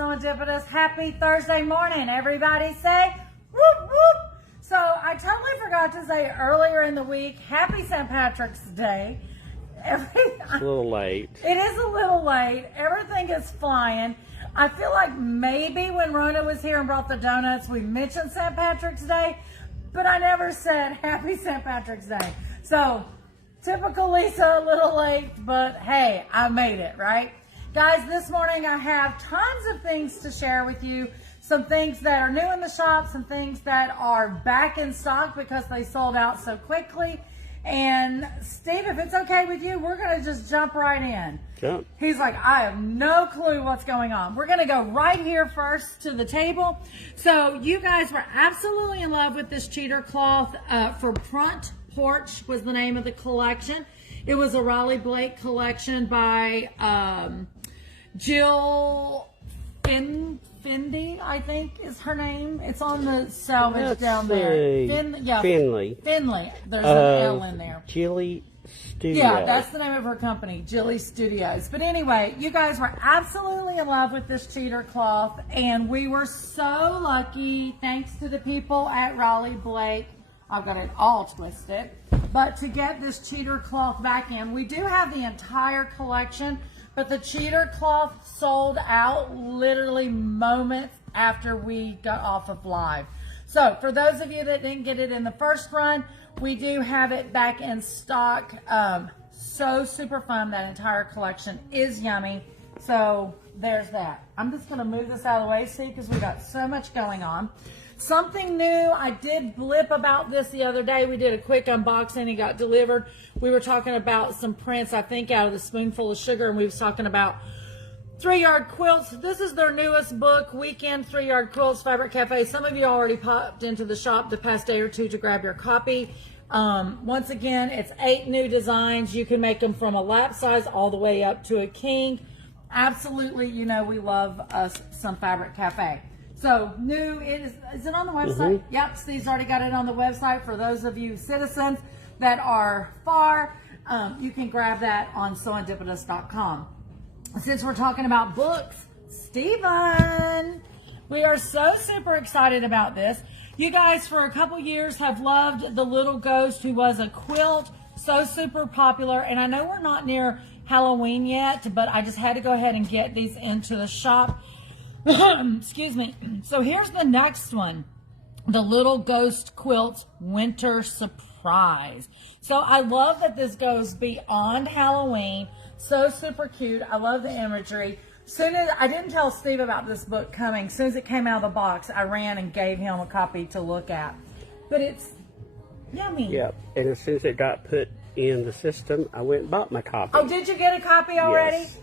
Serendipitous. Happy Thursday morning, everybody. Say whoop whoop. So I totally forgot to say earlier in the week, happy St. Patrick's Day. It's a little late. It is a little late. Everything is flying. I feel like maybe when Rona was here and brought the donuts, we mentioned St. Patrick's Day, but I never said happy St. Patrick's Day. So typical Lisa, a little late, but hey, I made it, right? Guys, this morning I have tons of things to share with you. Some things that are new in the shop, some things that are back in stock because they sold out so quickly. And Steve, if it's okay with you, we're going to just jump right in. Jump. He's like, I have no clue what's going on. We're going to go right here first to the table. So you guys were absolutely in love with this cheater cloth for Porch was the name of the collection. It was a Raleigh Blake collection by Jill Findy, I think is her name. It's on the salvage down there. Finley. There's an L in there. Jilly Studios. Yeah, that's the name of her company, Jilly Studios. But anyway, you guys were absolutely in love with this cheater cloth, and we were so lucky, thanks to the people at Raleigh Blake. I've got it all twisted. But to get this cheater cloth back in, we do have the entire collection, but the cheater cloth sold out literally moments after we got off of live. So for those of you that didn't get it in the first run, we do have it back in stock. So super fun. That entire collection is yummy. So there's that. I'm just going to move this out of the way, see, because we got so much going on. Something new, I did blip about this the other day. We did a quick unboxing. It got delivered. We were talking about some prints, I think, out of the Spoonful of Sugar, and we was talking about 3-Yard Quilts. This is their newest book, Weekend 3-Yard Quilts, Fabric Cafe. Some of you already popped into the shop the past day or two to grab your copy. Once again, it's 8 new designs. You can make them from a lap size all the way up to a king. Absolutely, you know we love us some Fabric Cafe. So new, is it on the website? Mm-hmm. Yep, Steve's already got it on the website. For those of you citizens that are far, you can grab that on serendipitous.com. Since we're talking about books, Steven, we are so super excited about this. You guys for a couple years have loved the little ghost who was a quilt, so super popular. And I know we're not near Halloween yet, but I just had to go ahead and get these into the shop. Excuse me. So here's the next one, the Little Ghost Quilts Winter Surprise. So I love that this goes beyond Halloween. So super cute. I love the imagery. Soon as I didn't tell Steve about this book coming, as soon as it came out of the box, I ran and gave him a copy to look at. But it's yummy. Yep. And as soon as it got put in the system, I went and bought my copy. Oh, did you get a copy already? Yes.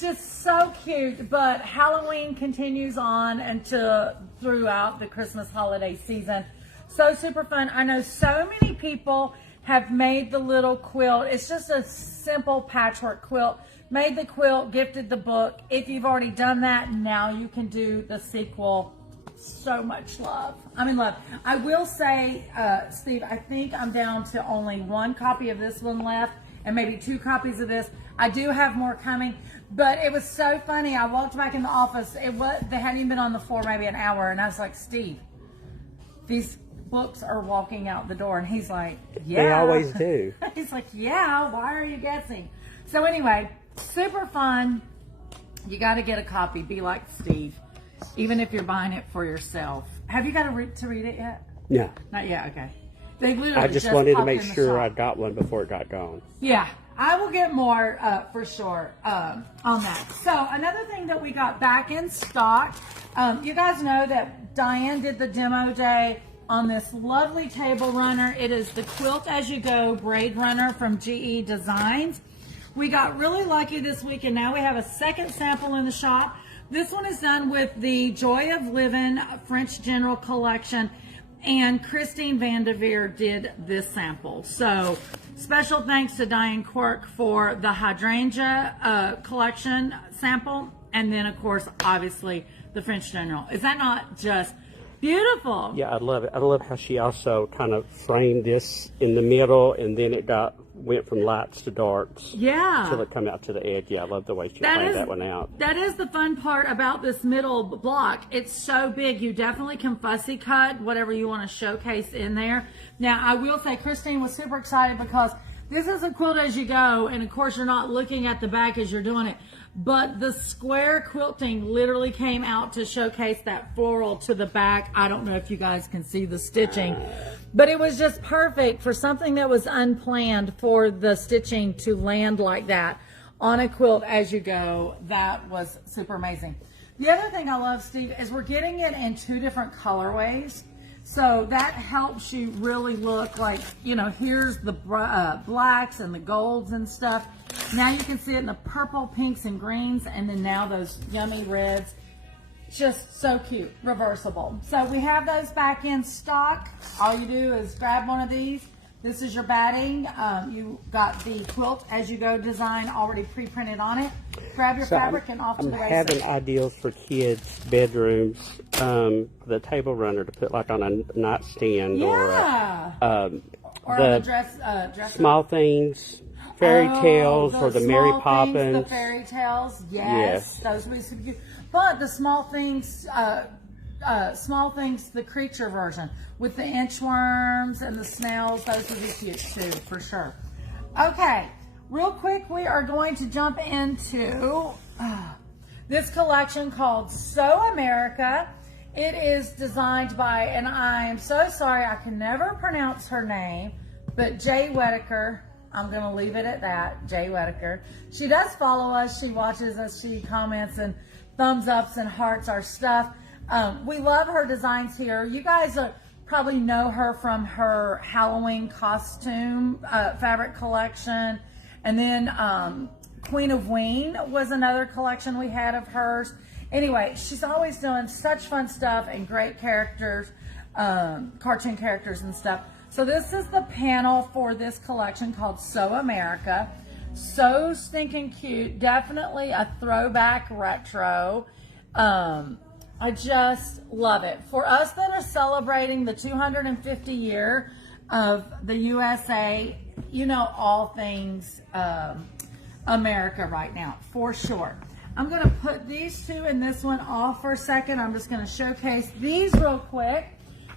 Just so cute, but Halloween continues on until throughout the Christmas holiday season. So super fun. I know so many people have made the little quilt. It's just a simple patchwork quilt. Made the quilt, gifted the book. If you've already done that, now you can do the sequel. So much love. I'm in love. I will say, Steve, I think I'm down to only 1 copy of this one left and maybe 2 copies of this. I do have more coming. But it was so funny. I walked back in the office. They hadn't even been on the floor maybe an hour. And I was like, Steve, these books are walking out the door. And he's like, yeah. They always do. He's like, yeah, why are you guessing? So anyway, super fun. You got to get a copy. Be like Steve, even if you're buying it for yourself. Have you got to read it yet? No. Not yet, okay. They literally I just wanted to make sure I got one before it got gone. Yeah. I will get more for sure on that. So another thing that we got back in stock, you guys know that Diane did the demo day on this lovely table runner. It is the Quilt As You Go Braid Runner from GE Designs. We got really lucky this week, and now we have a second sample in the shop. This one is done with the Joy of Living French General Collection, and Christine Vanderveer did this sample. So special thanks to Diane Quirk for the Hydrangea collection sample. And then, of course, obviously, the French General. Is that not just Beautiful. Yeah, I love it. I love how she also kind of framed this in the middle, and then it went from lights to darks. Yeah. Till it come out to the edge. Yeah, I love the way she framed that one out. That is the fun part about this middle block. It's so big. You definitely can fussy cut whatever you want to showcase in there. Now, I will say Christine was super excited because this is a quilt as you go, and of course you're not looking at the back as you're doing it. But the square quilting literally came out to showcase that floral to the back. I don't know if you guys can see the stitching, but it was just perfect for something that was unplanned for the stitching to land like that on a quilt as you go. That was super amazing. The other thing I love, Steve, is we're getting it in 2 different colorways. So that helps you really look like, you know, here's the blacks and the golds and stuff. Now you can see it in the purple, pinks, and greens, and then now those yummy reds. Just so cute, reversible. So we have those back in stock. All you do is grab one of these. This is your batting. You got the quilt as you go design already pre-printed on it. Grab your fabric and off to the races. I'm having ideals for kids' bedrooms. The table runner to put like on a nightstand, yeah. or on the dresser. Small things, fairy tales, or the Mary Poppins. The fairy tales, yes. Those would be super cute. But the small things, the creature version with the inchworms and the snails, those would be cute too, for sure. Okay, real quick, we are going to jump into this collection called So America. It is designed by, and I am so sorry, I can never pronounce her name, but Jay Wecker. I'm going to leave it at that, Jay Wecker. She does follow us, she watches us, she comments and thumbs ups and hearts our stuff. We love her designs here. You guys probably know her from her Halloween costume fabric collection. And then Queen of Ween was another collection we had of hers. Anyway, she's always doing such fun stuff and great characters, cartoon characters and stuff. So this is the panel for this collection called So America. So stinking cute. Definitely a throwback retro. I just love it. For us that are celebrating the 250 year of the USA, you know all things America right now, for sure. I'm going to put these 2 and this one off for a second. I'm just going to showcase these real quick.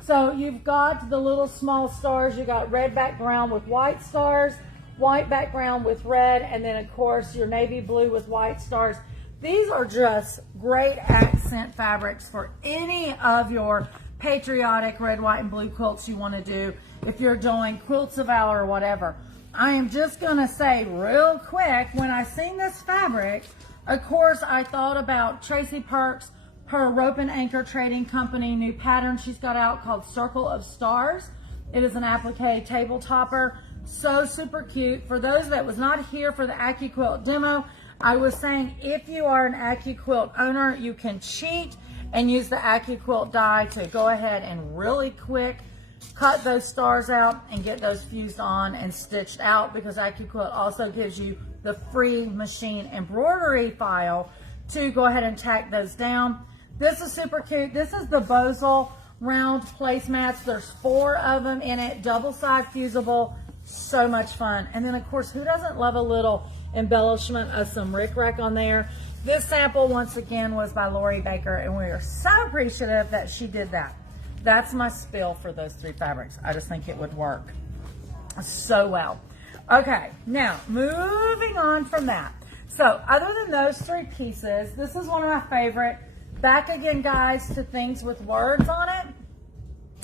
So you've got the little small stars. You got red background with white stars, white background with red, and then of course your navy blue with white stars. These are just great accent fabrics for any of your patriotic red, white, and blue quilts you want to do. If you're doing quilts of valor or whatever. I am just going to say real quick, when I seen this fabric, of course, I thought about Tracy Perks, her rope and anchor trading company, new pattern she's got out called Circle of Stars. It is an applique table topper. So super cute. For those that was not here for the AccuQuilt demo, I was saying if you are an AccuQuilt owner, you can cheat and use the AccuQuilt die to go ahead and really quick cut those stars out and get those fused on and stitched out, because AccuQuilt also gives you the free machine embroidery file to go ahead and tack those down. This is super cute. This is the Bosel round placemats. There's 4 of them in it, double side fusible. So much fun. And then of course, who doesn't love a little embellishment of some rickrack on there? This sample once again was by Lori Baker, and we are so appreciative that she did that. That's my spill for those 3 fabrics. I just think it would work so well. Okay, now moving on from that. So other than those 3 pieces, this is one of my favorite. Back again, guys, to things with words on it.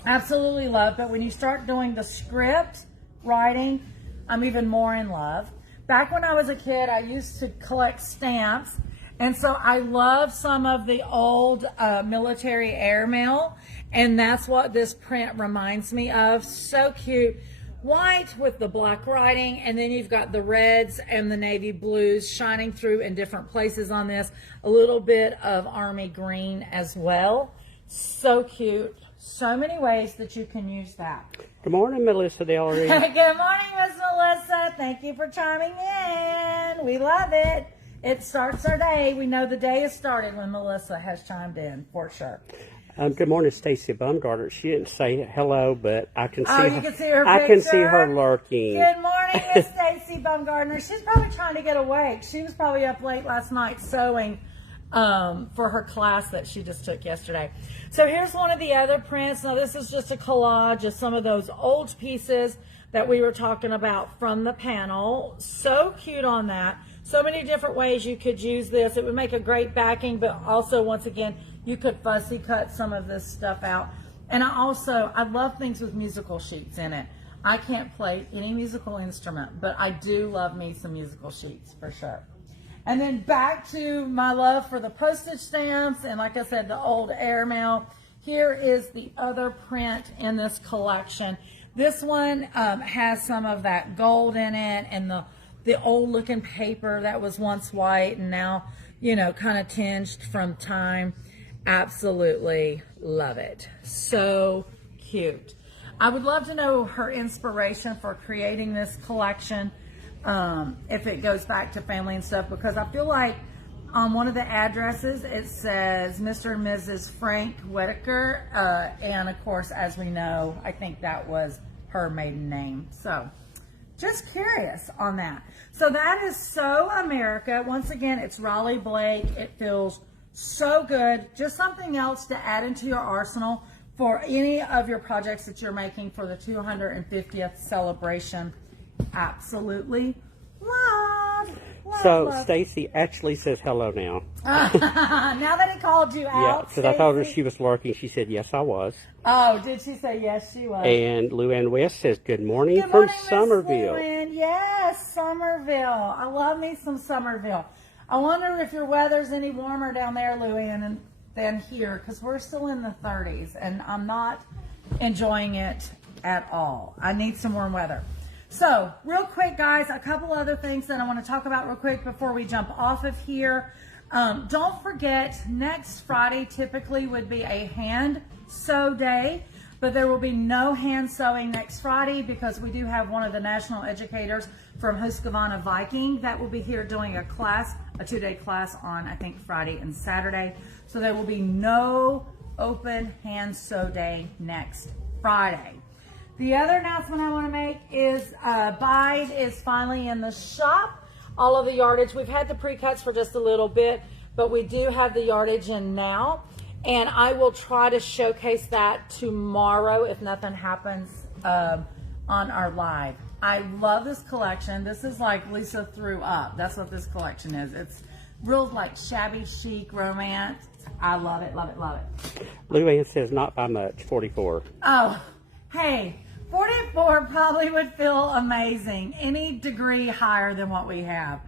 Absolutely love, but when you start doing the script writing, I'm even more in love. Back when I was a kid, I used to collect stamps, and so I love some of the old military airmail, and that's what this print reminds me of. So cute. White with the black writing, and then you've got the reds and the navy blues shining through in different places on this. A little bit of army green as well. So cute. So many ways that you can use that. Good morning, Melissa Dellery. Good morning, Miss Melissa. Thank you for chiming in. We love it. It starts our day. We know the day has started when Melissa has chimed in, for sure. Good morning, Stacy Bumgarner. She didn't say hello, but I can see Oh, her. you can see her I can see picture? her lurking. Good morning, Miss Stacy Bumgarner. She's probably trying to get awake. She was probably up late last night sewing for her class that she just took yesterday. So here's one of the other prints. Now this is just a collage of some of those old pieces that we were talking about from the panel. So cute on that. So many different ways you could use this. It would make a great backing, but also, once again, you could fussy cut some of this stuff out. And I love things with musical sheets in it. I can't play any musical instrument, but I do love me some musical sheets for sure. And then back to my love for the postage stamps, and like I said, the old airmail. Here is the other print in this collection. This one has some of that gold in it, and the old looking paper that was once white and now, you know, kind of tinged from time. Absolutely love it. So cute. I would love to know her inspiration for creating this collection, if it goes back to family and stuff, because I feel like on one of the addresses it says Mr. and Mrs. Frank Wecker, and of course, as we know, I think that was her maiden name. So just curious on that. So that is So America. Once again, it's Raleigh Blake. It feels so good. Just something else to add into your arsenal for any of your projects that you're making for the 250th celebration. Absolutely love. So Stacy actually says hello now. Now that he called you out. Yeah, because I told her she was lurking. She said, yes, I was. Oh, did she say yes, she was? And Luann West says, good morning, Good morning, from Somerville. Miss Luann. Yes, Somerville. I love me some Somerville. I wonder if your weather's any warmer down there, Luann, than here, because we're still in the 30s, and I'm not enjoying it at all. I need some warm weather. So, real quick, guys, a couple other things that I want to talk about real quick before we jump off of here. Don't forget, next Friday typically would be a hand sew day, but there will be no hand sewing next Friday because we do have one of the national educators from Husqvarna Viking that will be here doing a class, a 2-day class on, I think, Friday and Saturday. So there will be no open hand sew day next Friday. The other announcement I want to make is Braid is finally in the shop. All of the yardage, we've had the pre-cuts for just a little bit, but we do have the yardage in now. And I will try to showcase that tomorrow if nothing happens on our live. I love this collection. This is like Lisa threw up. That's what this collection is. It's real like shabby chic romance. I love it, love it, love it. Luann says not by much, 44. Oh, hey, 44 probably would feel amazing. Any degree higher than what we have.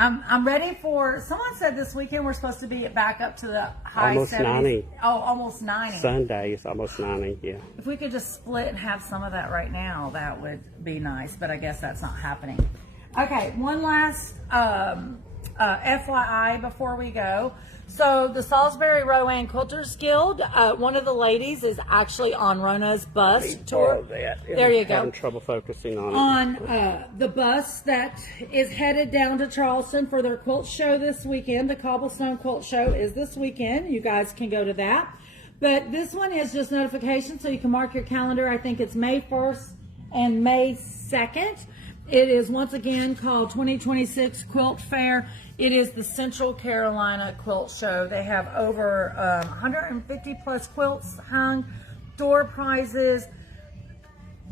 I'm ready for, someone said this weekend we're supposed to be back up to the high Almost 70s. 90. Oh, almost 90. Sunday is almost 90, yeah. If we could just split and have some of that right now, that would be nice, but I guess that's not happening. Okay, one last FYI before we go. So the Salisbury Rowan Quilters Guild, one of the ladies is actually on Rona's bus tour. There you go. Having trouble focusing on it. On the bus that is headed down to Charleston for their quilt show this weekend. The Cobblestone Quilt Show is this weekend. You guys can go to that. But this one is just notification, so you can mark your calendar. I think it's May 1st and May 2nd. It is once again called 2026 Quilt Fair. It is the Central Carolina Quilt Show. They have over 150 plus quilts hung, door prizes,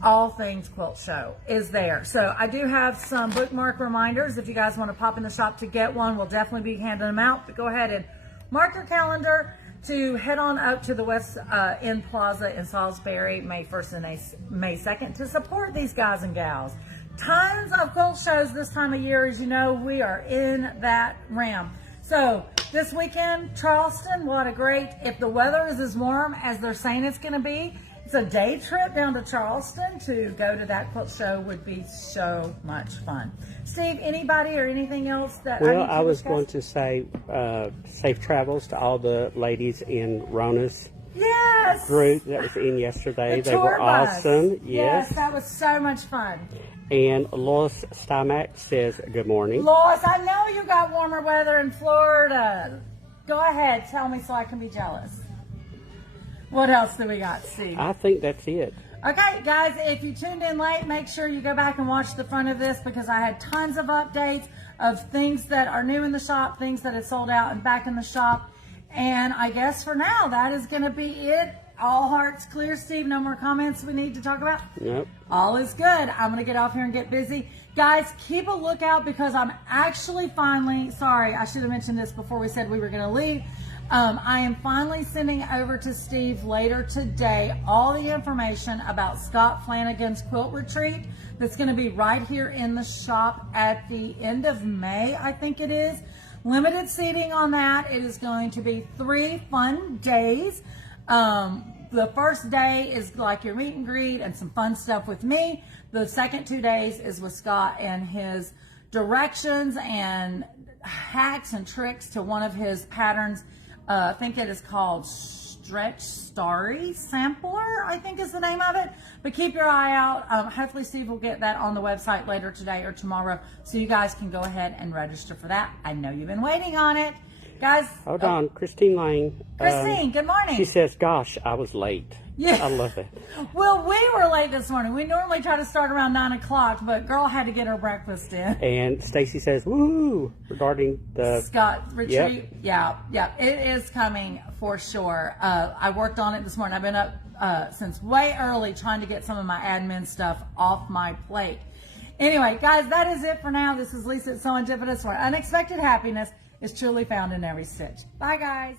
all things quilt show is there. So I do have some bookmark reminders. If you guys want to pop in the shop to get one, we'll definitely be handing them out. But go ahead and mark your calendar to head on up to the West End Plaza in Salisbury, May 1st and May 2nd to support these guys and gals. Tons of quilt shows this time of year. As you know, we are in that realm. So this weekend, Charleston, what a great, if the weather is as warm as they're saying it's going to be, it's a day trip down to Charleston to go to that quilt show would be so much fun. Steve, anybody or anything else that I was going to say safe travels to all the ladies in Rona's group that was in yesterday. They were awesome. Yes, that was so much fun. And Lois Stymack says, good morning. Lois, I know you got warmer weather in Florida. Go ahead, tell me so I can be jealous. What else do we got, Steve? I think that's it. Okay, guys, if you tuned in late, make sure you go back and watch the front of this because I had tons of updates of things that are new in the shop, things that have sold out and back in the shop. And I guess for now, that is going to be it. All hearts clear, Steve. No more comments we need to talk about? Nope. All is good. I'm going to get off here and get busy. Guys, keep a lookout because I'm actually finally, sorry, I should have mentioned this before we said we were going to leave. I am finally sending over to Steve later today all the information about Scott Flanagan's quilt retreat that's going to be right here in the shop at the end of May, I think it is. Limited seating on that. It is going to be 3 fun days. The first day is like your meet and greet and some fun stuff with me. The second 2 days is with Scott and his directions and hacks and tricks to one of his patterns. I think it is called Stretch Starry Sampler, I think is the name of it. But keep your eye out. Hopefully Steve will get that on the website later today or tomorrow so you guys can go ahead and register for that. I know you've been waiting on it. Guys. Hold on. Christine Lane. Christine, good morning. She says, gosh, I was late. Yeah. I love it. Well, we were late this morning. We normally try to start around 9 o'clock, but girl had to get her breakfast in. And Stacy says, woo, regarding the Scott retreat. Yep. Yeah, it is coming for sure. I worked on it this morning. I've been up since way early trying to get some of my admin stuff off my plate. Anyway, guys, that is it for now. This is Lisa at Serendipitous, where unexpected happiness is truly found in every stitch. Bye, guys.